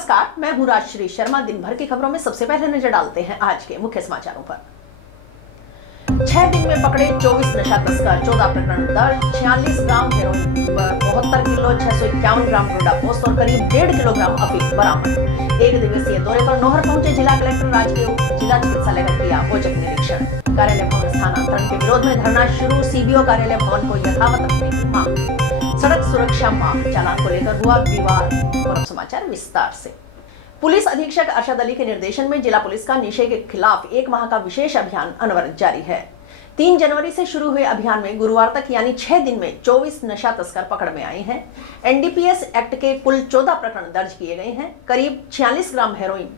नमस्कार, मैं हूं राजश्री शर्मा। दिन भर की खबरों में सबसे पहले नजर डालते हैं आज के मुख्य समाचारों पर। 6 दिन में पकड़े 24 नशा तस्कर, 14 प्रकरण दर्ज, 46 ग्राम हेरोइन, 72 किलो 651 ग्राम डोडा पोस्त और करीब 1.5 किलोग्राम अफीम बरामद। एक दिवसीय दौरे पर नौहर पहुंचे जिला कलेक्टर राजकीय जिला चिकित्सालय का किया औचक निरीक्षण। कार्यालय भवन स्थानांतरण के विरोध में धरना शुरू, सीबीओ कार्यालय भवन को यथावत रखने की मांग। सड़क सुरक्षा माह चालान को लेकर हुआ विवाद। और अब समाचार विस्तार से। पुलिस अधीक्षक अरशद अली के निर्देशन में जिला पुलिस का नशे के खिलाफ 1 माह का विशेष अभियान अनवरत जारी है। 3 जनवरी से शुरू हुए अभियान में गुरुवार तक यानी 6 दिन में 24 नशा तस्कर पकड़ में आए हैं। एनडीपीएस एक्ट के कुल 14 प्रकरण दर्ज किए गए हैं। करीब 46 ग्राम हेरोइन,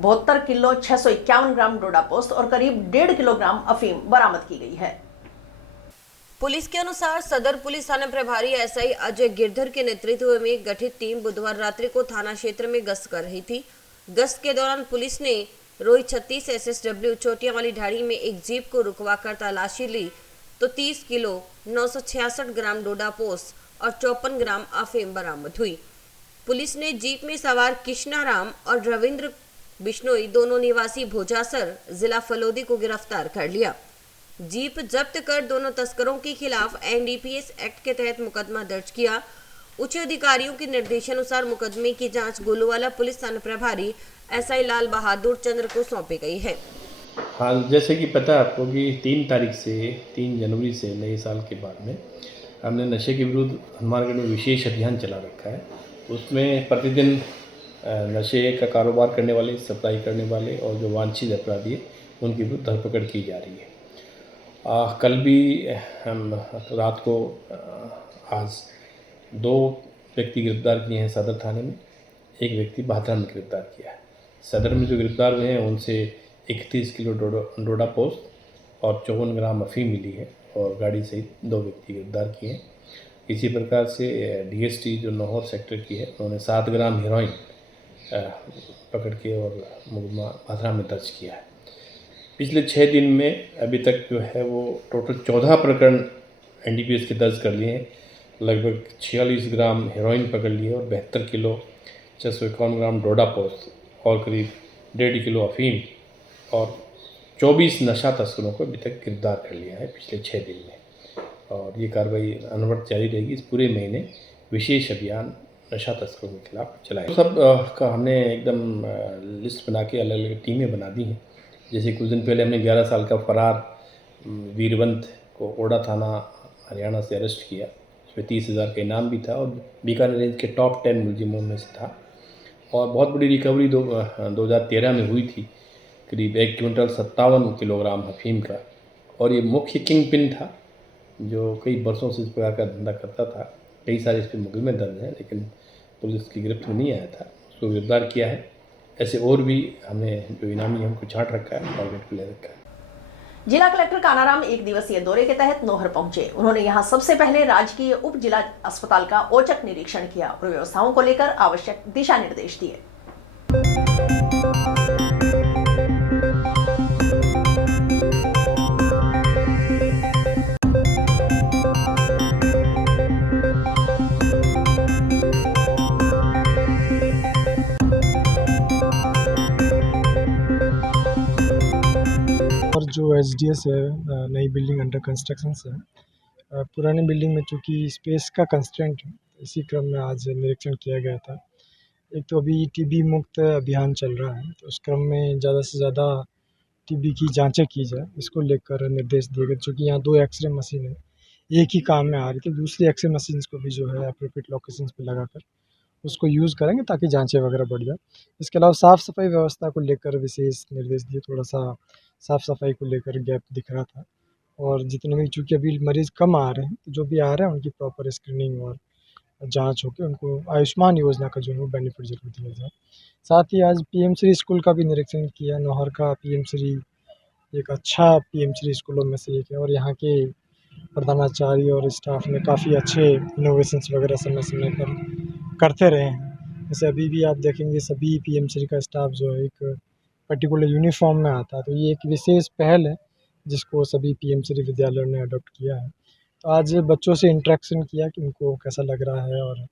72 किलो 651 ग्राम डोडा पोस्त और करीब 1.5 किलोग्राम अफीम बरामद की गई है। पुलिस के अनुसार सदर पुलिस थाना प्रभारी एसआई अजय गिरधर के नेतृत्व में गठित टीम बुधवार रात्रि को थाना क्षेत्र में गश्त कर रही थी। गश्त के दौरान पुलिस ने रोई 36 SSW चोटियां वाली ढाड़ी में एक जीप को रुकवाकर तलाशी ली तो 30 किलो 966 ग्राम डोडा पोस्त और 54 ग्राम अफीम बरामद हुई। पुलिस ने जीप में सवार कृष्णाराम और रविंद्र बिश्नोई दोनों निवासी भोजासर जिला फलोदी को गिरफ्तार कर लिया। जीप जब्त कर दोनों तस्करों के खिलाफ एनडीपीएस एक्ट के तहत मुकदमा दर्ज किया। उच्च अधिकारियों के निर्देशानुसार मुकदमे की जांच गोलूवाला पुलिस थाना प्रभारी एसआई लाल बहादुर चंद्र को सौंपी गई है। हाँ, जैसे कि पता है आपको कि 3 जनवरी से नए साल के बाद में हमने नशे के विरुद्ध हनुमानगढ़ में विशेष अभियान चला रखा है। उसमें प्रतिदिन नशे का कारोबार करने वाले, सप्लाई करने वाले और जो वांछित अपराधी है उनकी विरुद्ध धरपकड़ की जा रही है। कल भी हम रात को आज 2 व्यक्ति गिरफ्तार किए हैं सदर थाने में, एक व्यक्ति भादरा में गिरफ्तार किया है। सदर में जो गिरफ्तार हुए हैं उनसे 31 किलो डोडा पोस्त और 54 ग्राम अफीम मिली है और गाड़ी सहित 2 व्यक्ति गिरफ्तार किए हैं। इसी प्रकार से डीएसटी जो नौहर सेक्टर की है उन्होंने 7 ग्राम हेरोइन पकड़ के और मुकदमा भादरा में दर्ज किया है। पिछले 6 दिन में अभी तक जो है वो टोटल 14 प्रकरण एनडीपीएस के दर्ज कर लिए हैं। लगभग 46 ग्राम हेरोइन पकड़ लिए और 72 किलो 651 ग्राम डोडा पोस्त और करीब 1.5 किलो अफीम और 24 नशा तस्करों को अभी तक गिरफ्तार कर लिया है पिछले 6 दिन में। और ये कार्रवाई अनवरत जारी रहेगी। इस पूरे महीने विशेष अभियान नशा तस्करों के खिलाफ चलाएगा। सब का हमने एकदम लिस्ट बना के अलग अलग टीमें बना दी हैं। जैसे कुछ दिन पहले हमने 11 साल का फरार वीरवंत को ओडा थाना हरियाणा से अरेस्ट किया। उसमें 30,000 का इनाम भी था और बीकानेर रेंज के टॉप 10 मुलजिमों में से था। और बहुत बड़ी रिकवरी 2013 में हुई थी, करीब 1 क्विंटल 57 किलोग्राम अफीम का। और ये मुख्य किंग पिन था जो कई वर्षों से इस प्रकार का धंधा करता था। कई सारे इस पर मुकदमे दर्ज हैं लेकिन पुलिस की गिरफ्त में नहीं आया था। उसको गिरफ्तार किया है। ऐसे और भी हमने जो इनामी हमको छांट रखा है, टारगेट को ले रखा है। जिला कलेक्टर कानाराम 1 दिवसीय दौरे के तहत नौहर पहुंचे। उन्होंने यहां सबसे पहले राजकीय उप जिला अस्पताल का औचक निरीक्षण किया और व्यवस्थाओं को लेकर आवश्यक दिशा निर्देश दिए। और जो एसडीएस है, नई बिल्डिंग अंडर कंस्ट्रक्शन है। पुरानी बिल्डिंग में चूँकि स्पेस का कंस्ट्रेंट है, इसी क्रम में आज निरीक्षण किया गया था। एक तो अभी टीबी मुक्त अभियान चल रहा है, तो उस क्रम में ज़्यादा से ज़्यादा टीबी की जांचें की जाए, इसको लेकर निर्देश दिए गए। चूँकि यहाँ 2 एक्सरे मशीन है, एक ही काम में आ रही थी, दूसरी एक्सरे मशीन को भी जो है एप्रोप्रिएट लोकेशंस पे लगाकर उसको यूज़ करेंगे ताकि जांचें वगैरह बढ़ जाए। इसके अलावा साफ़ सफाई व्यवस्था को लेकर विशेष निर्देश दिए। थोड़ा सा साफ़ सफाई को लेकर गैप दिख रहा था और जितने भी चूँकि अभी मरीज़ कम आ रहे हैं, तो जो भी आ रहे हैं उनकी प्रॉपर स्क्रीनिंग और जांच होकर उनको आयुष्मान योजना का जो है वो बेनिफिट ज़रूर दिया जाए। साथ ही आज पीएम श्री स्कूल का भी निरीक्षण किया। नौहर का पीएम श्री एक अच्छा पीएम श्री स्कूलों में से एक है और यहाँ के प्रधानाचार्य और स्टाफ ने काफ़ी अच्छे इनोवेशंस वगैरह समय समय पर करते रहे हैं। जैसे अभी भी आप देखेंगे सभी पीएम श्री का स्टाफ जो है एक पर्टिकुलर यूनिफॉर्म में आता है, तो ये एक विशेष पहल है जिसको सभी पीएम श्री विद्यालयों ने अडॉप्ट किया है। तो आज बच्चों से इंटरेक्शन किया कि उनको कैसा लग रहा है और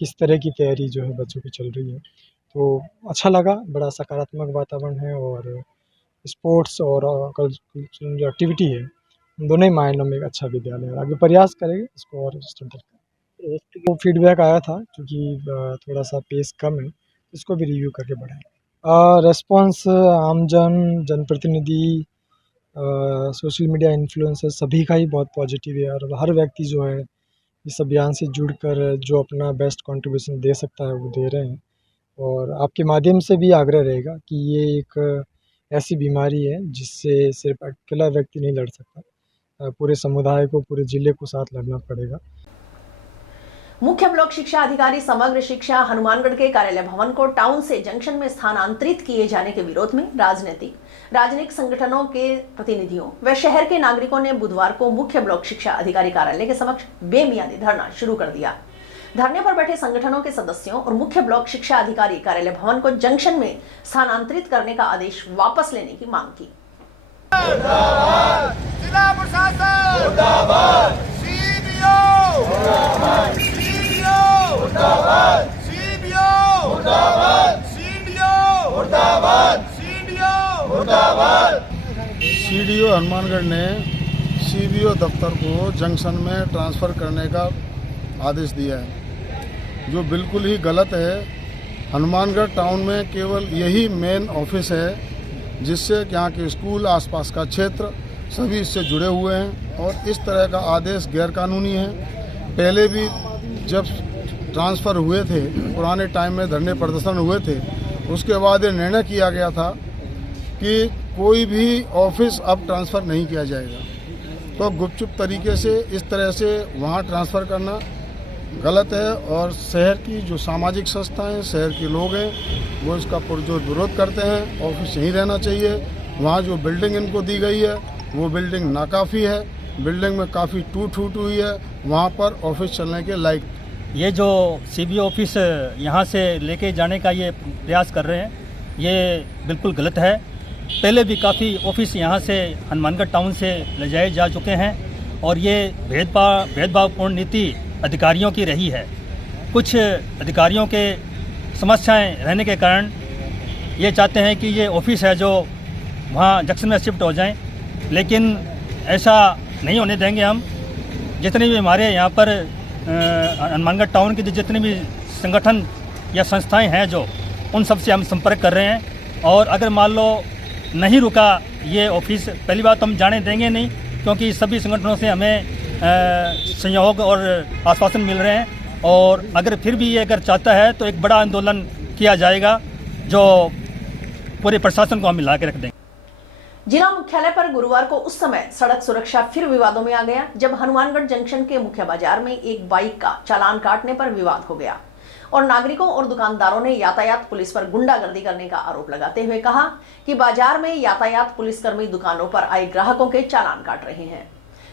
किस तरह की तैयारी जो है बच्चों की चल रही है। तो अच्छा लगा, बड़ा सकारात्मक वातावरण है और स्पोर्ट्स और कल्चरल जो एक्टिविटी है, उन दोनों ही मायनों में एक अच्छा विद्यालय है। आगे प्रयास करेंगे इसको और स्ट्रेंथन करें। तो फीडबैक आया था क्योंकि थोड़ा-सा पेस कम है, इसको भी रिव्यू करके बढ़ाएँ। रिस्पॉन्स आमजन, जनप्रतिनिधि, सोशल मीडिया इन्फ्लुएंसर सभी का ही बहुत पॉजिटिव है और हर व्यक्ति जो है इस अभियान से जुड़कर जो अपना बेस्ट कंट्रीब्यूशन दे सकता है वो दे रहे हैं। और आपके माध्यम से भी आग्रह रहेगा कि ये एक ऐसी बीमारी है जिससे सिर्फ अकेला व्यक्ति नहीं लड़ सकता, पूरे समुदाय को, पूरे जिले को साथ लड़ना पड़ेगा। मुख्य ब्लॉक शिक्षा अधिकारी समग्र शिक्षा हनुमानगढ़ के कार्यालय भवन को टाउन से जंक्शन में स्थानांतरित किए जाने के विरोध में राजनीतिक संगठनों के प्रतिनिधियों व शहर के नागरिकों ने बुधवार को मुख्य ब्लॉक शिक्षा अधिकारी कार्यालय के समक्ष बेमियादी धरना शुरू कर दिया। धरने पर बैठे संगठनों के सदस्यों और मुख्य ब्लॉक शिक्षा अधिकारी कार्यालय भवन को जंक्शन में स्थानांतरित करने का आदेश वापस लेने की मांग की। जिला प्रशासन मुर्दाबाद, सीबीओ मुर्दाबाद, सीबीओ मुर्दाबाद, सीबीओ मुर्दाबाद, सीडीओ मुर्दाबाद, सीडीओ मुर्दाबाद। सीडीओ हनुमानगढ़ ने सीबीओ दफ्तर को जंक्शन में ट्रांसफ़र करने का आदेश दिया है, जो बिल्कुल ही गलत है। हनुमानगढ़ टाउन में केवल यही मेन ऑफिस है जिससे यहाँ के स्कूल, आसपास का क्षेत्र सभी इससे जुड़े हुए हैं और इस तरह का आदेश गैरकानूनी है। पहले भी जब ट्रांसफ़र हुए थे, पुराने टाइम में धरने प्रदर्शन हुए थे, उसके बाद ये निर्णय किया गया था कि कोई भी ऑफिस अब ट्रांसफ़र नहीं किया जाएगा। तो गुपचुप तरीके से इस तरह से वहाँ ट्रांसफ़र करना गलत है और शहर की जो सामाजिक संस्थाएं, शहर के लोग हैं, वो इसका पुरजोर विरोध करते हैं। ऑफिस यहीं रहना चाहिए। वहाँ जो बिल्डिंग इनको दी गई है वो बिल्डिंग नाकाफ़ी है, बिल्डिंग में काफ़ी टूट हुई है, वहाँ पर ऑफिस चलने के लायक। ये जो सीबीओ ऑफिस यहाँ से लेके जाने का ये प्रयास कर रहे हैं, ये बिल्कुल गलत है। पहले भी काफ़ी ऑफिस यहाँ से हनुमानगढ़ टाउन से ले जाए जा चुके हैं और ये भेदभावपूर्ण नीति अधिकारियों की रही है। कुछ अधिकारियों के समस्याएं रहने के कारण ये चाहते हैं कि ये ऑफिस है जो वहाँ जंक्शन में शिफ्ट हो जाएं, लेकिन ऐसा नहीं होने देंगे हम। जितने भी हमारे यहाँ पर हनुमानगढ़ टाउन के जितने भी संगठन या संस्थाएं हैं जो, उन सब से हम संपर्क कर रहे हैं और अगर मान लो नहीं रुका ये ऑफिस, पहली बात तो हम जाने देंगे नहीं, क्योंकि सभी संगठनों से हमें सहयोग और आश्वासन मिल रहे हैं और अगर फिर भी ये अगर चाहता है तो एक बड़ा आंदोलन किया जाएगा जो पूरे प्रशासन को हम मिला के रख देंगे। जिला मुख्यालय पर गुरुवार को उस समय सड़क सुरक्षा फिर विवादों में आ गया जब हनुमानगढ़ जंक्शन के मुख्य बाजार में एक बाइक का चालान काटने पर विवाद हो गया और नागरिकों और दुकानदारों ने यातायात पुलिस पर गुंडागर्दी करने का आरोप लगाते हुए कहा कि बाजार में यातायात पुलिसकर्मी दुकानों पर आए ग्राहकों के चालान काट रहे हैं।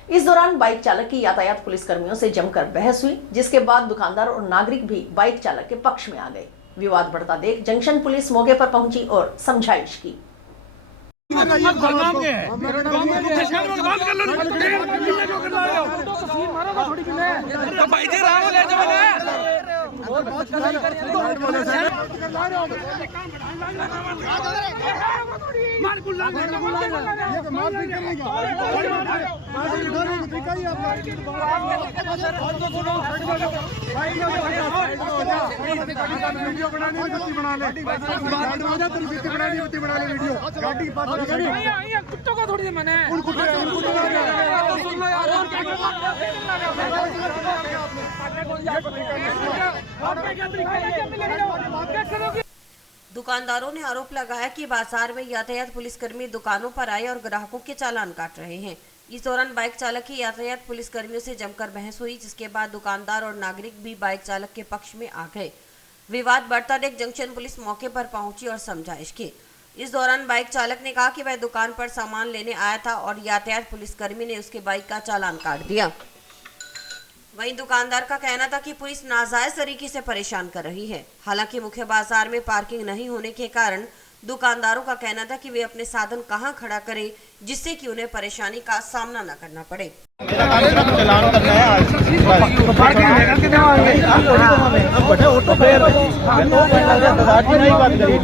इस दौरान बाइक चालक की यातायात पुलिसकर्मियों से जमकर बहस हुई, जिसके बाद दुकानदार और नागरिक भी बाइक चालक के पक्ष में आ गए। विवाद बढ़ता देख जंक्शन पुलिस मौके पर पहुंची और समझाइश की। कुत्तों को थोड़ी मैंने दुकानदारों ने आरोप लगाया कि बाजार में यातायात पुलिसकर्मी दुकानों पर आए और ग्राहकों के चालान काट रहे हैं। इस दौरान बाइक चालक की यातायात पुलिसकर्मियों से जमकर बहस हुई, जिसके बाद दुकानदार और नागरिक भी बाइक चालक के पक्ष में आ गए। विवाद बढ़ता देख जंक्शन पुलिस मौके पर पहुंची और समझाइश की। इस दौरान बाइक चालक ने कहा कि वह दुकान पर सामान लेने आया था और यातायात पुलिसकर्मी ने उसके बाइक का चालान काट दिया। वहीं दुकानदार का कहना था कि पुलिस नाजायज तरीके से परेशान कर रही है। हालांकि मुख्य बाजार में पार्किंग नहीं होने के कारण दुकानदारों का कहना था कि वे अपने साधन कहां खड़ा करें जिससे कि उन्हें परेशानी का सामना न करना पड़े। चलान करना है आज तो पार्किंग लेकर के देवांगे अब बड़े ऑटो फेयर नहीं बात करी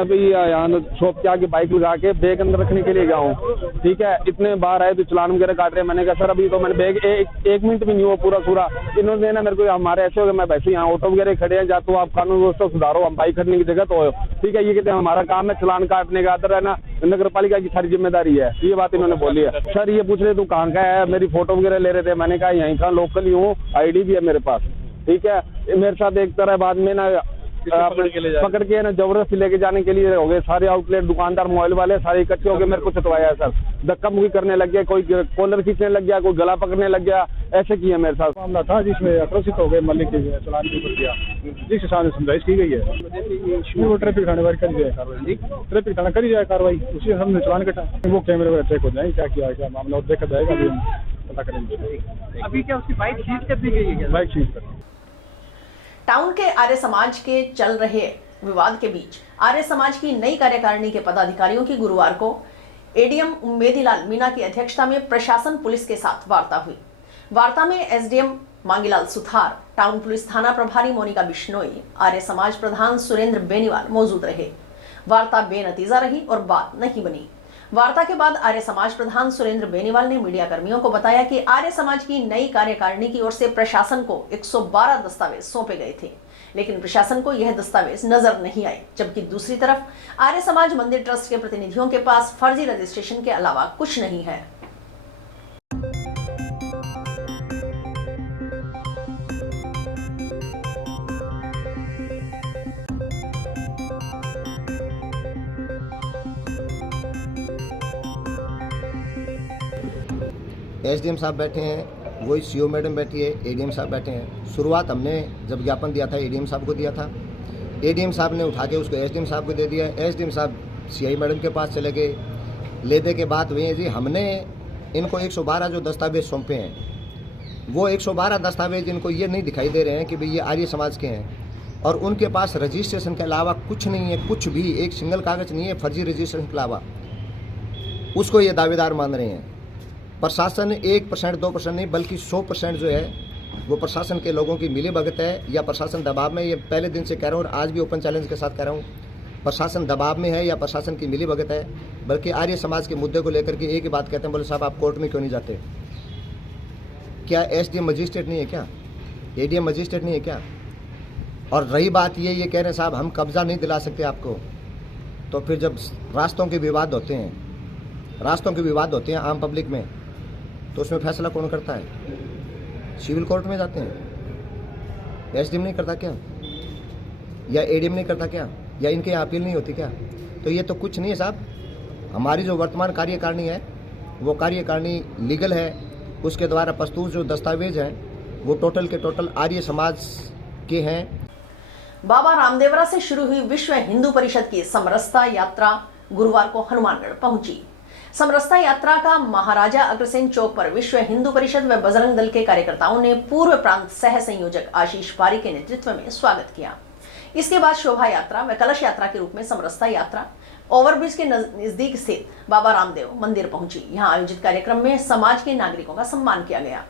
अभी यहाँ शॉप के आगे बाइक लगा के बैग अंदर रखने के लिए गया हूँ, ठीक है। इतने बाहर आए तो चलान वगैरह काट रहे हैं। मैंने कहा सर अभी तो मैंने बैग एक मिनट भी नहीं हुआ पूरा इन्होंने ना मेरे को हमारे ऐसे हो गए, मैं वैसे यहाँ ऑटो वगैरह खड़े हैं, जा तो आप कानून व्यवस्था सुधारो, हम बाइक खड़ने की जगह तो हो, ठीक है। ये कहते हैं हमारा काम है चलान काटने का, अदर है ना नगर पालिका की सारी जिम्मेदारी है, ये बात इन्होंने बोली है। सर ये पूछ रहे तू कहाँ का है, मेरी फोटो वगैरह ले रहे थे, मैंने कहा यहीं का लोकल ही हूँ, ID भी है मेरे पास, ठीक है। मेरे साथ एक तरह बाद में ना पकड़ के ना जबरदस्ती लेके जाने के लिए हो गए, सारे आउटलेट दुकानदार मोबाइल वाले सारे इकट्ठे हो गए, मेरे को चटवाया है सर, धक्का मुक्की करने लग गया, कोई कॉलर खींचने लग गया, कोई गला पकड़ने लग गया, ऐसे किया मेरे साथ। मामला था जिसमें आक्रोशित हो गए, मलिक के चलान के ऊपर किया, जिस हिसाब से समझाइश की गई है वो ट्रैफिक थाने वाले करी जाए कार्रवाई, ट्रैफिक थाना करी जाए कार्रवाई, उसी हमने चलान कटा, वो कैमरे वगैरह चेक हो जाए क्या किया क्या मामला और देखा जाएगा, अभी हम पता करेंगे। अभी क्या उसकी बाइक सीज कर दी गई है? बाइक सीज कर। टाउन के आर्य समाज के चल रहे विवाद के बीच आर्य समाज की नई कार्यकारिणी के पदाधिकारियों की गुरुवार को ADM मेदीलाल मीना की अध्यक्षता में प्रशासन पुलिस के साथ वार्ता हुई। वार्ता में SDM Mangilal Suthar, town police थाना प्रभारी मोनिका बिश्नोई, आर्य समाज प्रधान सुरेंद्र बेनीवाल मौजूद रहे। वार्ता बेनतीजा रही और बात नहीं बनी। वार्ता के बाद आर्य समाज प्रधान सुरेंद्र बेनीवाल ने मीडिया कर्मियों को बताया कि आर्य समाज की नई कार्यकारिणी की ओर से प्रशासन को 112 दस्तावेज सौंपे गए थे, लेकिन प्रशासन को यह दस्तावेज नजर नहीं आए, जबकि दूसरी तरफ आर्य समाज मंदिर ट्रस्ट के प्रतिनिधियों के पास फर्जी रजिस्ट्रेशन के अलावा कुछ नहीं है। SDM साहब बैठे हैं, वही CO मैडम बैठी है, ADM साहब बैठे हैं। शुरुआत हमने जब ज्ञापन दिया था ADM साहब को दिया था, ADM साहब ने उठा के उसको SDM साहब को दे दिया, SDM साहब CI मैडम के पास चले गए। लेने के बाद वही जी हमने इनको 112 जो दस्तावेज सौंपे हैं, वो 112 दस्तावेज इनको ये नहीं दिखाई दे रहे हैं कि भाई ये आर्य समाज के हैं, और उनके पास रजिस्ट्रेशन के अलावा कुछ नहीं है, कुछ भी एक सिंगल कागज नहीं है फर्जी रजिस्ट्रेशन के अलावा। उसको ये दावेदार मान रहे हैं। प्रशासन 1% 2% नहीं बल्कि 100% जो है वो प्रशासन के लोगों की मिली भगत है, या प्रशासन दबाव में, ये पहले दिन से कह रहा हूँ और आज भी ओपन चैलेंज के साथ कह रहा हूँ, प्रशासन दबाव में है या प्रशासन की मिली भगत है। बल्कि आर्य समाज के मुद्दे को लेकर के एक ही बात कहते हैं, बोले साहब आप कोर्ट में क्यों नहीं जाते? क्या SDM मजिस्ट्रेट नहीं है क्या? ADM मजिस्ट्रेट नहीं है क्या? और रही बात ये कह रहे हैं साहब हम कब्जा नहीं दिला सकते आपको, तो फिर जब रास्तों के विवाद होते हैं आम पब्लिक में, तो उसमें फैसला कौन करता है? सिविल कोर्ट में जाते हैं। SDM नहीं करता क्या? या ADM नहीं करता क्या? या इनके यहाँ अपील नहीं होती क्या? तो ये तो कुछ नहीं है साहब। हमारी जो वर्तमान कार्यकारिणी है वो कार्यकारिणी लीगल है, उसके द्वारा प्रस्तुत जो दस्तावेज हैं वो टोटल के टोटल आर्य समाज के हैं। बाबा रामदेवरा से शुरू हुई विश्व हिंदू परिषद की समरसता यात्रा गुरुवार को हनुमानगढ़ पहुंची। समरसता यात्रा का महाराजा अग्रसेन चौक पर विश्व हिंदू परिषद व बजरंग दल के कार्यकर्ताओं ने पूर्व प्रांत सह संयोजक आशीष पारी के नेतृत्व में स्वागत किया। इसके बाद शोभा यात्रा व कलश यात्रा के रूप में समरसता यात्रा ओवरब्रिज के नजदीक स्थित बाबा रामदेव मंदिर पहुंची। यहां आयोजित कार्यक्रम में समाज के नागरिकों का सम्मान किया गया।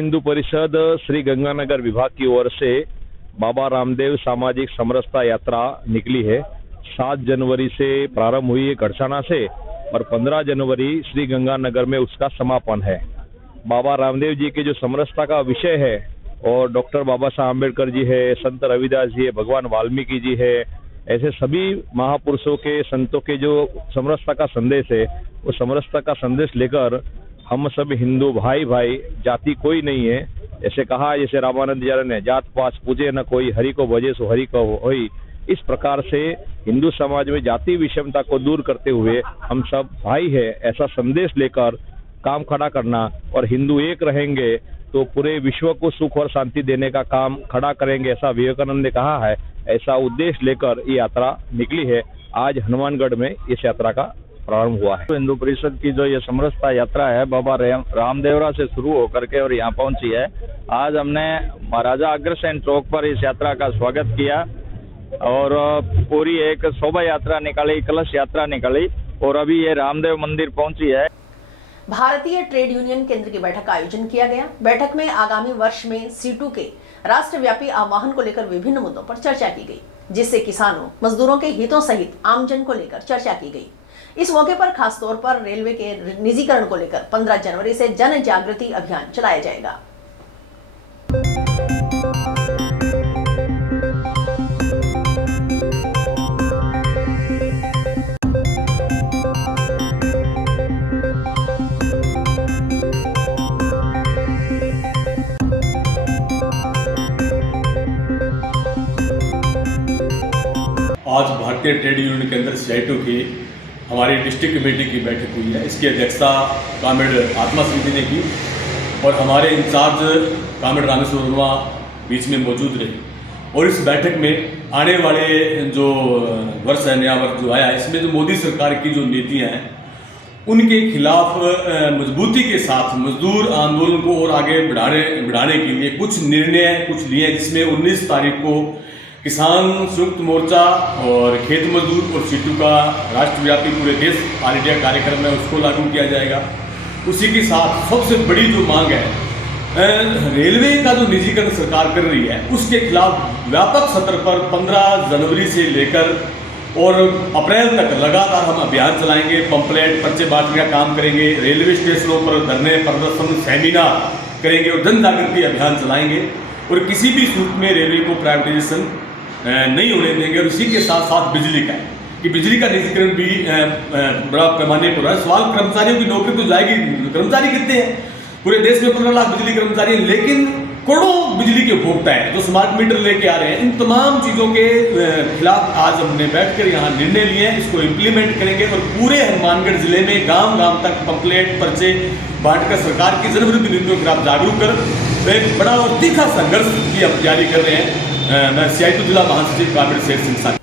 हिंदू परिषद श्री गंगानगर विभाग की ओर से बाबा रामदेव सामाजिक समरसता यात्रा निकली है। 7 जनवरी से प्रारंभ हुई है गढ़साना से और 15 जनवरी श्री गंगानगर में उसका समापन है। बाबा रामदेव जी के जो समरसता का विषय है और डॉक्टर बाबा साहब अम्बेडकर जी है, संत रविदास जी है, भगवान वाल्मीकि जी है, ऐसे सभी महापुरुषों के संतों के जो समरसता का संदेश है, वो समरसता का संदेश लेकर हम सब हिंदू भाई भाई, जाति कोई नहीं है। ऐसे कहा जैसे रामानंद जी ने, जात पात पूजे न कोई, हरि को भजे सो हरि को होई। इस प्रकार से हिंदू समाज में जाति विषमता को दूर करते हुए हम सब भाई है ऐसा संदेश लेकर काम खड़ा करना और हिंदू एक रहेंगे तो पूरे विश्व को सुख और शांति देने का काम खड़ा करेंगे, ऐसा विवेकानंद ने कहा है। ऐसा उद्देश्य लेकर ये यात्रा निकली है। आज हनुमानगढ़ में इस यात्रा का प्रारंभ हुआ है। हिंदू परिषद की जो ये समरसता यात्रा है बाबा रामदेवरा से शुरू होकर के और यहाँ पहुंची है। आज हमने महाराजा अग्रसेन चौक पर इस यात्रा का स्वागत किया और पूरी एक शोभा यात्रा निकाली, कलश यात्रा निकाली और अभी ये रामदेव मंदिर पहुंची है। भारतीय ट्रेड यूनियन केंद्र की बैठक का आयोजन किया गया। बैठक में आगामी वर्ष में C2 के राष्ट्रव्यापी आह्वान को लेकर विभिन्न मुद्दों पर चर्चा की गई, जिससे किसानों, मजदूरों के हितों सहित आमजन को लेकर चर्चा की गई। इस मौके पर खासतौर पर रेलवे के निजीकरण को लेकर 15 जनवरी से जन जागृति अभियान चलाया जाएगा। आज भारतीय ट्रेड यूनियन के अंदर CITO की हमारी डिस्ट्रिक्ट कमेटी की बैठक हुई है। इसकी अध्यक्षता कामरेड आत्मा सिंह जी ने की और हमारे इंचार्ज कामरेड रामेश्वर वर्मा बीच में मौजूद रहे। और इस बैठक में आने वाले जो वर्ष है, नया वर्ष जो आया, इसमें जो मोदी सरकार की जो नीतियाँ हैं उनके खिलाफ मजबूती के साथ मजदूर आंदोलन को और आगे बढ़ाने के लिए कुछ निर्णय लिए, जिसमें 19 तारीख को किसान संयुक्त मोर्चा और खेत मजदूर और C2 का राष्ट्रव्यापी पूरे देश ऑल इंडिया कार्यक्रम है, उसको लागू किया जाएगा। उसी के साथ सबसे बड़ी जो मांग है, रेलवे का जो निजीकरण सरकार कर रही है उसके खिलाफ व्यापक सत्र पर 15 जनवरी से लेकर और अप्रैल तक लगातार हम अभियान चलाएंगे। पंपलेट पर्चे बांटने का काम करेंगे, रेलवे स्टेशनों पर धरने प्रदर्शन सेमिनार करेंगे और जन जागृति अभियान चलाएंगे और किसी भी सूरत में रेलवे को प्राइवेटाइजेशन नहीं होने देंगे। और इसी के साथ साथ बिजली का कि बिजली का निजीकरण भी बड़ा पैमाने पर है। सवाल कर्मचारियों की नौकरी तो जाएगी, कर्मचारी कितने हैं? पूरे देश में 15 लाख बिजली कर्मचारी हैं, लेकिन करोड़ों बिजली के उपभोक्ता हैं जो स्मार्ट मीटर लेके आ रहे हैं। इन तमाम चीज़ों के खिलाफ आज हमने बैठकर यहाँ निर्णय लिए हैं, इसको इम्प्लीमेंट करेंगे और पूरे हनुमानगढ़ जिले में गांव गांव तक पंपलेट पर्चे बांटकर सरकार की जनविरोधी नीतियों के खिलाफ जागरूक कर एक बड़ा और तीखा संघर्ष की अब जारी कर रहे हैं। मैं CITO जिला महासचिव कामरेड शेर सिंह।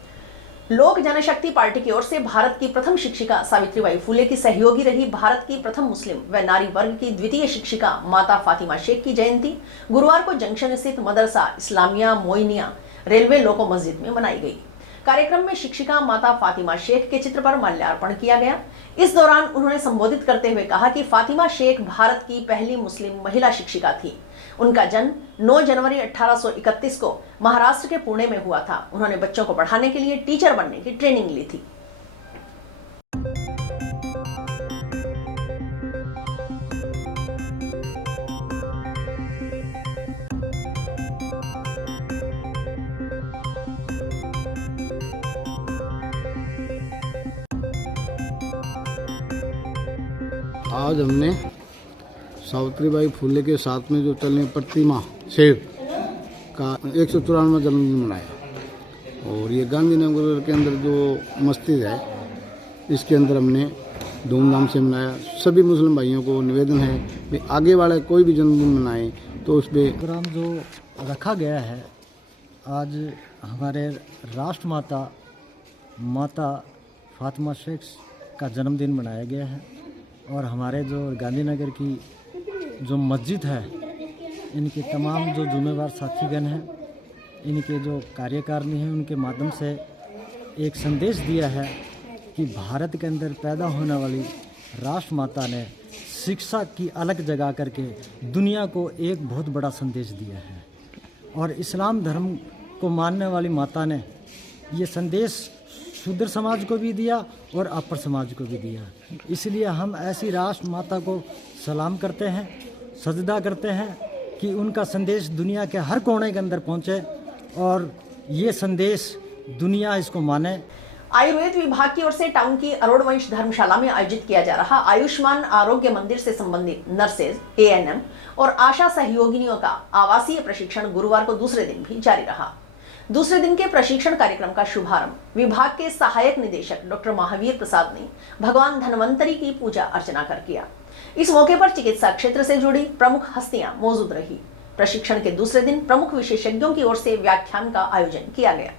लोक जनशक्ति पार्टी की ओर से भारत की प्रथम शिक्षिका सावित्रीबाई फुले की सहयोगी रही भारत की प्रथम मुस्लिम व नारी वर्ग की द्वितीय शिक्षिका माता फातिमा शेख की जयंती गुरुवार को जंक्शन स्थित मदरसा इस्लामिया मोइनिया रेलवे लोको मस्जिद में मनाई गई। कार्यक्रम में शिक्षिका माता फातिमा शेख के चित्र पर माल्यार्पण किया गया। इस दौरान उन्होंने संबोधित करते हुए कहा कि फातिमा शेख भारत की पहली मुस्लिम महिला शिक्षिका थी। उनका जन्म 9 जनवरी 1831 को महाराष्ट्र के पुणे में हुआ था। उन्होंने बच्चों को पढ़ाने के लिए टीचर बनने की ट्रेनिंग ली थी। आज हमने सावित्रीबाई फुले के साथ में जो चलने प्रतिमा शेख का 194वां जन्मदिन मनाया और ये गांधीनगर के अंदर जो मस्जिद है इसके अंदर हमने धूमधाम से मनाया। सभी मुस्लिम भाइयों को निवेदन है कि आगे वाला कोई भी जन्मदिन मनाए तो उस पर प्रोग्राम जो रखा गया है, आज हमारे राष्ट्रमाता माता फातिमा शेख का जन्मदिन मनाया गया है और हमारे जो गांधीनगर की जो मस्जिद है, इनके तमाम जो जिम्मेवार साथीगण हैं, इनके जो कार्यकारिणी हैं, उनके माध्यम से एक संदेश दिया है कि भारत के अंदर पैदा होने वाली राष्ट्रमाता ने शिक्षा की अलग जगा करके दुनिया को एक बहुत बड़ा संदेश दिया है। और इस्लाम धर्म को मानने वाली माता ने ये संदेश शूद्र समाज को भी दिया और अपर समाज को भी दिया। इसलिए हम ऐसी राष्ट्र माता को सलाम करते हैं, सजदा करते हैं कि उनका संदेश दुनिया के हर कोने के अंदर पहुँचे और ये संदेश दुनिया इसको माने। आयुर्वेद विभाग की ओर से टाउन की अरोड़वंश धर्मशाला में आयोजित किया जा रहा आयुष्मान आरोग्य मंदिर से संबंधित नर्सेज, एएनएम और आशा सहयोगिनियों का आवासीय प्रशिक्षण गुरुवार को दूसरे दिन भी जारी रहा। दूसरे दिन के प्रशिक्षण कार्यक्रम का शुभारंभ विभाग के सहायक निदेशक डॉक्टर महावीर प्रसाद ने भगवान धन्वंतरी की पूजा अर्चना कर किया। इस मौके पर चिकित्सा क्षेत्र से जुड़ी प्रमुख हस्तियां मौजूद रही। प्रशिक्षण के दूसरे दिन प्रमुख विशेषज्ञों की ओर से व्याख्यान का आयोजन किया गया।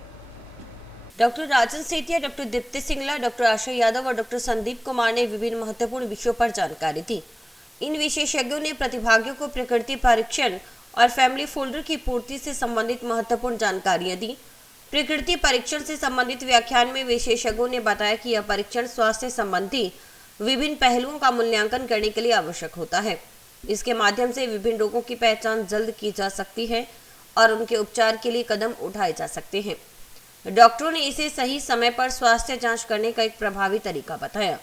डॉक्टर राजन सेठिया, डॉक्टर दीप्ति सिंगला, डॉक्टर आशा यादव और डॉक्टर संदीप कुमार ने विभिन्न महत्वपूर्ण विषयों पर जानकारी दी। इन विशेषज्ञों ने प्रतिभागियों को प्रकृति परीक्षण और फैमिली फोल्डर की पूर्ति से संबंधित महत्वपूर्ण जानकारियां दी। प्रकृति परीक्षण से संबंधित व्याख्यान में विशेषज्ञों ने बताया कि यह परीक्षण स्वास्थ्य संबंधी विभिन्न पहलुओं का मूल्यांकन करने के लिए आवश्यक होता है। इसके माध्यम से विभिन्न रोगों की पहचान जल्द की जा सकती है और उनके उपचार के लिए कदम उठाए जा सकते हैं। डॉक्टरों ने इसे सही समय पर स्वास्थ्य जांच करने का एक प्रभावी तरीका बताया।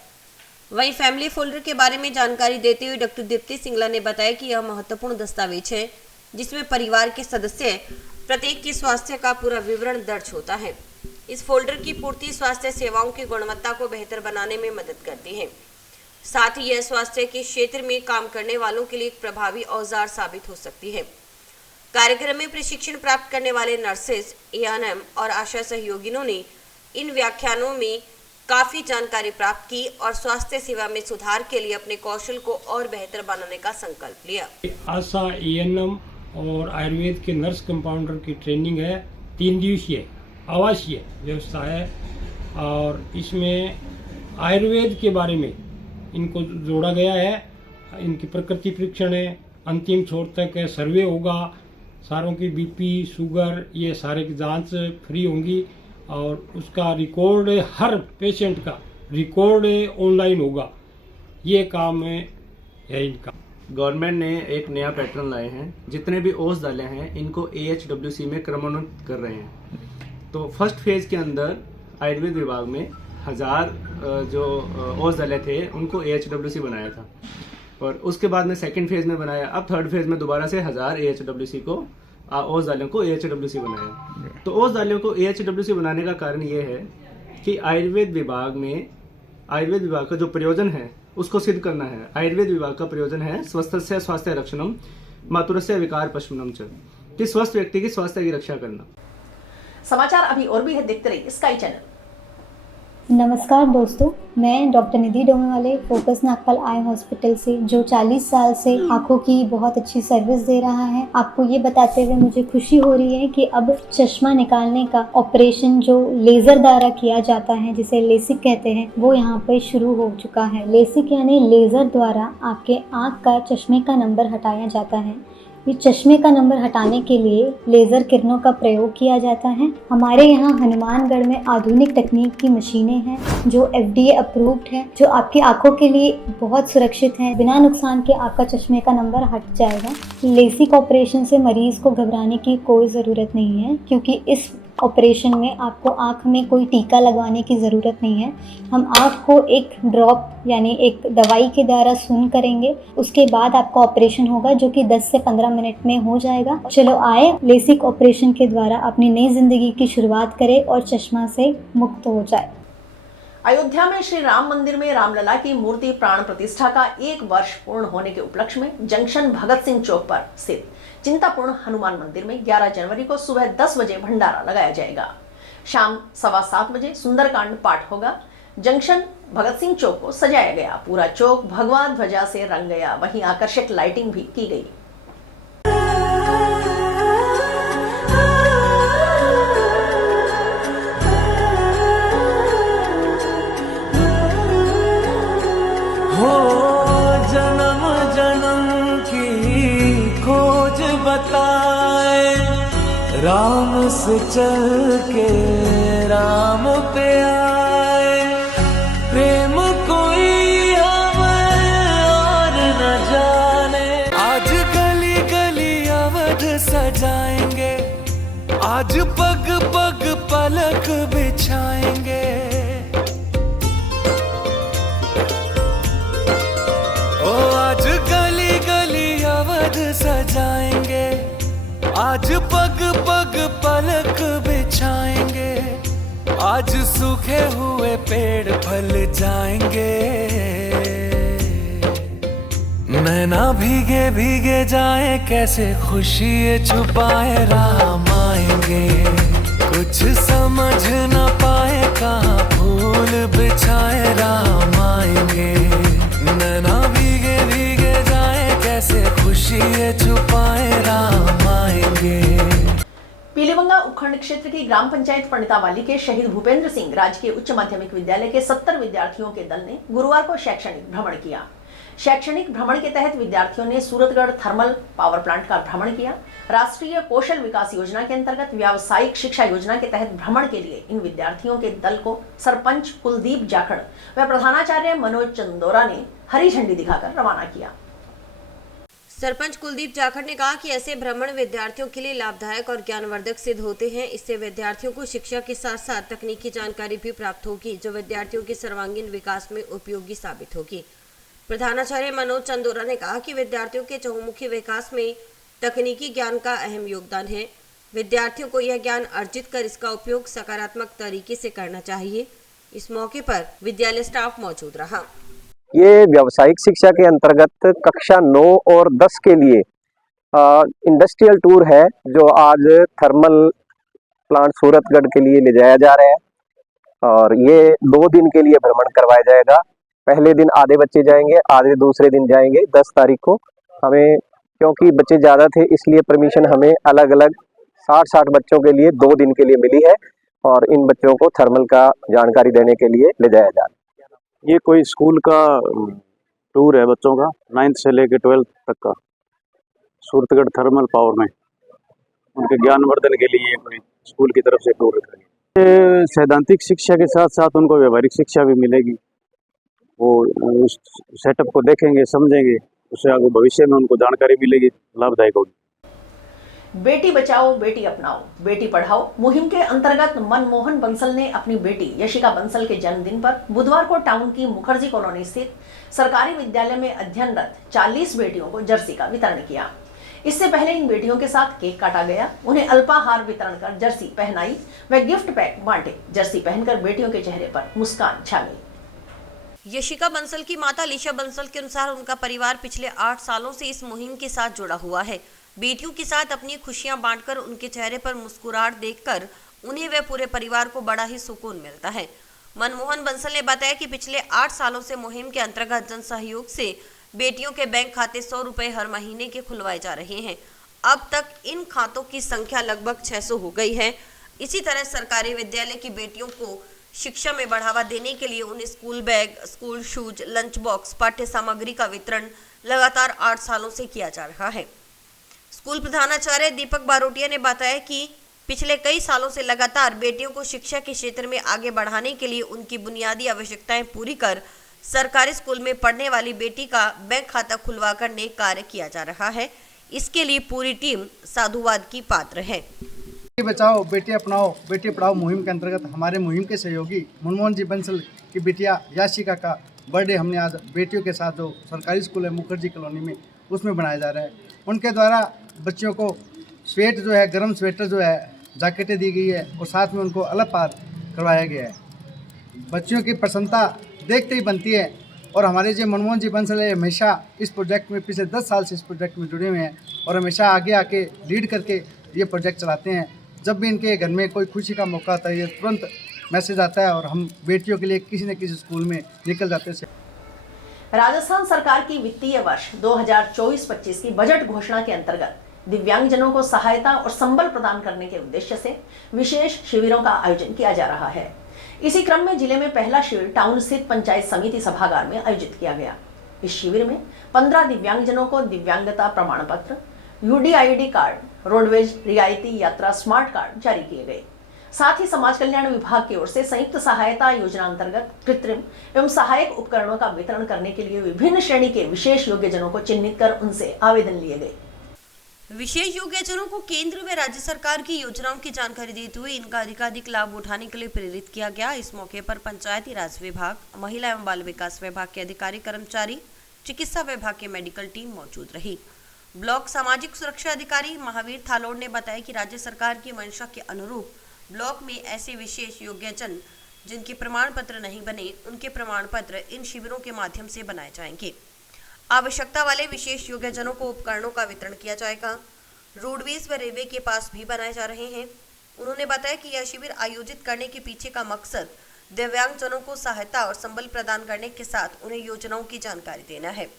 वहीं फैमिली फोल्डर के बारे में जानकारी देते हुए डॉक्टर दीप्ति सिंगला ने बताया कि यह महत्वपूर्ण दस्तावेज है जिसमें परिवार के सदस्य प्रत्येक की स्वास्थ्य का पूरा विवरण दर्ज होता है। इस फोल्डर की पूर्ति स्वास्थ्य सेवाओं की गुणवत्ता को बेहतर बनाने में मदद करती है। साथ ही यह स्वास्थ्य के क्षेत्र में काम करने वालों के लिए एक प्रभावी औजार साबित हो सकती है। कार्यक्रम में प्रशिक्षण प्राप्त करने वाले नर्सेज, एएनएम और आशा सहयोगिनों ने इन व्याख्यानों में काफी जानकारी प्राप्त की और स्वास्थ्य सेवा में सुधार के लिए अपने कौशल को और बेहतर बनाने का संकल्प लिया। आशा, एएनएम और आयुर्वेद के नर्स कंपाउंडर की ट्रेनिंग है। 3 दिवसीय आवासीय व्यवस्था है और इसमें आयुर्वेद के बारे में इनको जोड़ा गया है। इनकी प्रकृति परीक्षण है, अंतिम छोर तक सर्वे होगा, सारों की बीपी, शुगर, ये सारे की जांच फ्री होंगी और उसका रिकॉर्ड हर पेशेंट का रिकॉर्ड ऑनलाइन होगा। ये काम है इनका। गवर्नमेंट ने एक नया पैटर्न लाए हैं। जितने भी औषधालय हैं इनको AHWC में क्रमोन्नत कर रहे हैं। तो फर्स्ट फेज के अंदर आयुर्वेद विभाग में 1000 जो औषधालय थे उनको AHWC बनाया था और उसके बाद में सेकंड फेज में बनाया। अब थर्ड फेज में दोबारा से 1000 AHWC को औषधालयों को AHWC बनाया। तो औषधालयों को AHWC बनाने का कारण ये है कि आयुर्वेद विभाग का जो प्रयोजन है उसको सिद्ध करना है। आयुर्वेद विभाग का प्रयोजन है स्वस्थस्य स्वास्थ्य रक्षणम मातुरस्य विकार पशुनम च, कि स्वस्थ व्यक्ति की स्वास्थ्य की रक्षा करना। समाचार अभी और भी है, देखते रहिए स्काई चैनल। नमस्कार दोस्तों, मैं डॉक्टर निधि डोमेवाले फोकस नागपाल आई हॉस्पिटल से, जो 40 साल से आंखों की बहुत अच्छी सर्विस दे रहा है। आपको ये बताते हुए मुझे खुशी हो रही है कि अब चश्मा निकालने का ऑपरेशन जो लेजर द्वारा किया जाता है, जिसे लेसिक कहते हैं, वो यहाँ पे शुरू हो चुका है। लेसिक यानी लेजर द्वारा आपके आँख का चश्मे का नंबर हटाया जाता है। ये चश्मे का नंबर हटाने के लिए लेज़र किरणों का प्रयोग किया जाता है। हमारे यहाँ हनुमानगढ़ में आधुनिक तकनीक की मशीनें हैं जो FDA अप्रूव्ड है, जो आपकी आंखों के लिए बहुत सुरक्षित है। बिना नुकसान के आपका चश्मे का नंबर हट जाएगा। लेसिक ऑपरेशन से मरीज़ को घबराने की कोई ज़रूरत नहीं है, क्योंकि इस ऑपरेशन में आपको आँख में कोई टीका लगवाने की ज़रूरत नहीं है। हम आँख को एक ड्रॉप यानी एक दवाई के द्वारा सून करेंगे, उसके बाद आपका ऑपरेशन होगा जो कि 10 से 15 मिनट में हो जाएगा। चलो आए लेसिक ऑपरेशन के द्वारा अपनी नई ज़िंदगी की शुरुआत करें और चश्मा से मुक्त हो जाए। अयोध्या में श्री राम मंदिर में रामलला की मूर्ति प्राण प्रतिष्ठा का 1 वर्ष पूर्ण होने के उपलक्ष्य में जंक्शन भगत सिंह चौक पर स्थित चिंतापूर्ण हनुमान मंदिर में 11 जनवरी को सुबह 10 बजे भंडारा लगाया जाएगा। शाम 7:15 बजे सुंदरकांड पाठ होगा। जंक्शन भगत सिंह चौक को सजाया गया, पूरा चौक भगवा ध्वजा से रंग गया, वहीं आकर्षक लाइटिंग भी की गई। जन्म जन्म की खोज बताए, राम से चल के राम पे आए। प्रेम कोई हमें और आज पग पग पलक बिछाएंगे, ओ आज गली गली अवध सजाएंगे, आज पग पग पलक बिछाएंगे, आज सूखे हुए पेड़ फल जाएंगे, नैना भीगे भीगे जाए कैसे खुशी छुपाए राम आएंगे, कुछ समझ न पाए कहाँ फूल बिछाए राम आएंगे, नैना भीगे भीगे जाए कैसे खुशी छुपाए राम आएंगे। पीलीबंगा उपखंड क्षेत्र की ग्राम पंचायत पंडितावाली के शहीद भूपेंद्र सिंह राजकीय उच्च माध्यमिक विद्यालय के 70 विद्यार्थियों के दल ने गुरुवार को शैक्षणिक भ्रमण किया। शैक्षणिक भ्रमण के तहत विद्यार्थियों ने सूरतगढ़ थर्मल पावर प्लांट का भ्रमण किया। राष्ट्रीय कौशल विकास योजना के अंतर्गत व्यावसायिक शिक्षा योजना के तहत भ्रमण के लिए इन विद्यार्थियों के दल को सरपंच कुलदीप जाखड़ व प्रधानाचार्य मनोज चंदोरा ने हरी झंडी दिखाकर रवाना किया। सरपंच कुलदीप जाखड़ ने कहा कि ऐसे भ्रमण विद्यार्थियों के लिए लाभदायक और ज्ञानवर्धक सिद्ध होते हैं। इससे विद्यार्थियों को शिक्षा के साथ साथ तकनीकी जानकारी भी प्राप्त होगी, जो विद्यार्थियों के सर्वांगीण विकास में उपयोगी साबित होगी। प्रधानाचार्य मनोज चंदोरा ने कहा कि विद्यार्थियों के चहुमुखी विकास में तकनीकी ज्ञान का अहम योगदान है। विद्यार्थियों को यह ज्ञान अर्जित कर इसका उपयोग सकारात्मक तरीके से करना चाहिए। इस मौके पर विद्यालय स्टाफ मौजूद रहा। ये व्यावसायिक शिक्षा के अंतर्गत कक्षा 9 और 10 के लिए इंडस्ट्रियल टूर है, जो आज थर्मल प्लांट सूरतगढ़ के लिए ले जाया जा रहा है और ये 2 दिन के लिए भ्रमण करवाया जाएगा। पहले दिन आधे बच्चे जाएंगे, आधे दूसरे दिन जाएंगे। 10 तारीख को हमें, क्योंकि बच्चे ज़्यादा थे इसलिए परमिशन हमें अलग अलग 60-60 बच्चों के लिए 2 दिन के लिए मिली है और इन बच्चों को थर्मल का जानकारी देने के लिए ले जाया जा रहा है। ये कोई स्कूल का टूर है बच्चों का, 9th से लेकर 12th तक का, सूरतगढ़ थर्मल पावर में उनके ज्ञानवर्धन के लिए कोई स्कूल की तरफ से टूर रखा गया। सैद्धांतिक शिक्षा के साथ साथ उनको व्यवहारिक शिक्षा भी मिलेगी। वो उस सेटअप को देखेंगे, समझेंगे, उससे आगे भविष्य में उनको जानकारी मिलेगी, लाभदायक होगी। बेटी बचाओ बेटी अपनाओ बेटी पढ़ाओ मुहिम के अंतर्गत मनमोहन बंसल ने अपनी बेटी यशिका बंसल के जन्मदिन पर बुधवार को टाउन की मुखर्जी कॉलोनी स्थित सरकारी विद्यालय में अध्ययनरत 40 बेटियों को जर्सी का वितरण किया। इससे पहले इन बेटियों के साथ केक काटा गया, उन्हें अल्पाहार वितरण कर जर्सी पहनाई व गिफ्ट पैक बांटे। जर्सी पहनकर बेटियों के चेहरे पर मुस्कान छा गई। यशिका बंसल की माता लीशा बंसल के अनुसार उनका परिवार पिछले 8 सालों से इस मुहिम के साथ जुड़ा हुआ है। बेटियों के साथ अपनी खुशियां बांटकर उनके चेहरे पर मुस्कुराहट देखकर उन्हें व पूरे परिवार को बड़ा ही सुकून मिलता है। मनमोहन बंसल ने बताया कि पिछले 8 सालों से मुहिम के अंतर्गत जन सहयोग से बेटियों के बैंक खाते 100 रुपए हर महीने के खुलवाए जा रहे हैं। अब तक इन खातों की संख्या लगभग 600 हो गई है। इसी तरह सरकारी विद्यालय की बेटियों को शिक्षा में बढ़ावा देने के लिए उन्हें school bag, school shoes, lunch box, पाठ्य सामग्री का वितरण लगातार 8 सालों से किया जा रहा है। स्कूल प्रधानाचार्य दीपक बारोटिया ने बताया कि पिछले कई सालों से लगातार बेटियों को शिक्षा के क्षेत्र में आगे बढ़ाने के लिए उनकी बुनियादी आवश्यकताएं पूरी कर सरकारी स्कूल में पढ़ने वाली बेटी का बैंक खाता खुलवाकर नेक कार्य किया जा रहा है। इसके लिए पूरी टीम साधुवाद की पात्र है। बेटी बचाओ बेटी अपनाओ बेटी पढ़ाओ मुहिम के अंतर्गत हमारे मुहिम के सहयोगी मनमोहन जी बंसल की बिटिया याशिका का बर्थडे हमने आज बेटियों के साथ जो सरकारी स्कूल है मुखर्जी कॉलोनी में उसमें बनाया जा रहा है। उनके द्वारा बच्चों को स्वेट जो है, गर्म स्वेटर जो है, जैकेटें दी गई है और साथ में उनको अलग पार करवाया गया है। बच्चों की प्रसन्नता देखते ही बनती है और हमारे जो मनमोहन जी बंसल है हमेशा इस प्रोजेक्ट में पिछले 10 साल से इस प्रोजेक्ट में जुड़े हुए हैं और हमेशा आगे आके लीड करके ये प्रोजेक्ट चलाते हैं। जब भी इनके घर में कोई खुशी का मौका आता है ये तुरंत मैसेज आता है और हम बेटियों के लिए किसी न किसी स्कूल में निकल जाते हैं। राजस्थान सरकार की वित्तीय वर्ष 2024-25 की बजट घोषणा के अंतर्गत दिव्यांगजनों को सहायता और संबल प्रदान करने के उद्देश्य से विशेष शिविरों का आयोजन किया जा रहा है। इसी क्रम में जिले में पहला शिविर टाउन स्थित पंचायत समिति सभागार में आयोजित किया गया। इस शिविर में 15 दिव्यांगजनों को दिव्यांगता प्रमाण पत्र, UDID कार्ड, रोडवेज रियायती यात्रा स्मार्ट कार्ड जारी किए गए। साथ ही समाज कल्याण विभाग की ओर से संयुक्त सहायता योजना अंतर्गत कृत्रिम एवं सहायक उपकरणों का वितरण करने के लिए विभिन्न श्रेणी के विशेष योग्यजनों को चिन्हित कर उनसे आवेदन लिए गए। विशेष योग्यजनों को केंद्र व राज्य सरकार की योजनाओं की जानकारी देते हुए इनका अधिकाधिक लाभ उठाने के लिए प्रेरित किया गया। इस मौके पर पंचायती राज विभाग, महिला एवं बाल विकास विभाग के अधिकारी कर्मचारी, चिकित्सा विभाग की मेडिकल टीम मौजूद रही। ब्लॉक सामाजिक सुरक्षा अधिकारी महावीर थालोड़ ने बताया कि राज्य सरकार की मंशा के अनुरूप ब्लॉक में ऐसे विशेष योग्यजन जिनके प्रमाण पत्र नहीं बने, उनके प्रमाण पत्र इन शिविरों के माध्यम से बनाए जाएंगे। आवश्यकता वाले विशेष योग्यजनों को उपकरणों का वितरण किया जाएगा। रोडवेज व रेलवे के पास भी बनाए जा रहे हैं। उन्होंने बताया कि यह शिविर आयोजित करने के पीछे का मकसद दिव्यांगजनों को सहायता और संबल प्रदान करने के साथ उन्हें योजनाओं की जानकारी देना है।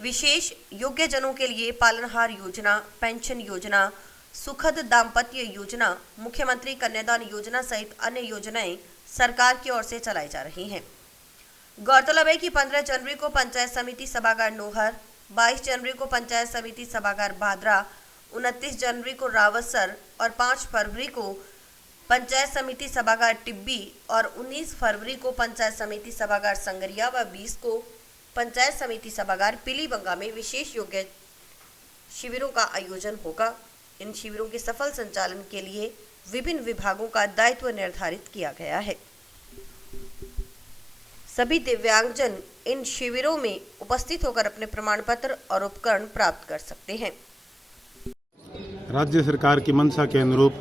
विशेष योग्यजनों के लिए पालनहार योजना, पेंशन योजना, सुखद दाम्पत्य योजना, मुख्यमंत्री कन्यादान योजना सहित अन्य योजनाएं सरकार की ओर से चलाई जा रही हैं। गौरतलब है कि 15 जनवरी को पंचायत समिति सभागार नोहर, 22 जनवरी को पंचायत समिति सभागार भादरा, 29 जनवरी को रावतसर और 5 फरवरी को पंचायत समिति सभागार टिब्बी और 19 फरवरी को पंचायत समिति सभागार संगरिया व 20 को पंचायत समिति सभागार पीलीबंगा में विशेष योग्य शिविरों का आयोजन होगा। इन शिविरों के सफल संचालन के लिए विभिन्न विभागों का दायित्व निर्धारित किया गया है। सभी दिव्यांगजन इन शिविरों में उपस्थित होकर अपने प्रमाण पत्र और उपकरण प्राप्त कर सकते हैं। राज्य सरकार की मंशा के अनुरूप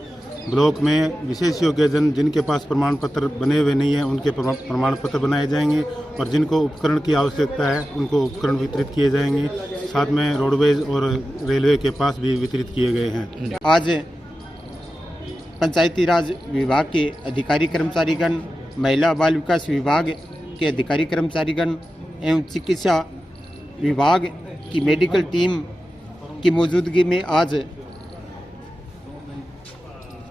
ब्लॉक में विशेष योग्यजन जिनके पास प्रमाण पत्र बने हुए नहीं हैं, उनके प्रमाण पत्र बनाए जाएंगे और जिनको उपकरण की आवश्यकता है उनको उपकरण वितरित किए जाएंगे। साथ में रोडवेज और रेलवे के पास भी वितरित किए गए हैं। आज पंचायती राज विभाग के अधिकारी कर्मचारीगण, महिला बाल विकास विभाग के अधिकारी कर्मचारीगण एवं चिकित्सा विभाग की मेडिकल टीम की मौजूदगी में आज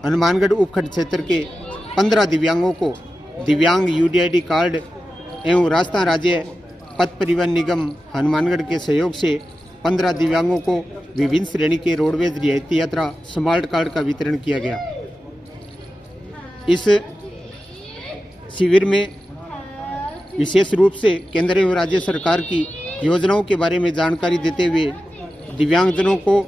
हनुमानगढ़ उपखंड क्षेत्र के 15 दिव्यांगों को दिव्यांग यूडीआईडी कार्ड एवं राजस्थान राज्य पथ परिवहन निगम हनुमानगढ़ के सहयोग से 15 दिव्यांगों को विभिन्न श्रेणी के रोडवेज रियायती यात्रा स्मार्ट कार्ड का वितरण किया गया। इस शिविर में विशेष रूप से केंद्र एवं राज्य सरकार की योजनाओं के बारे में जानकारी देते हुए दिव्यांगजनों को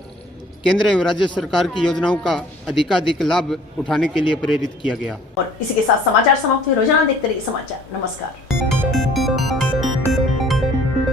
केंद्र एवं राज्य सरकार की योजनाओं का अधिकाधिक लाभ उठाने के लिए प्रेरित किया गया। और इसी के साथ समाचार समाप्त हुए। रोजाना देखते रहिए समाचार। नमस्कार।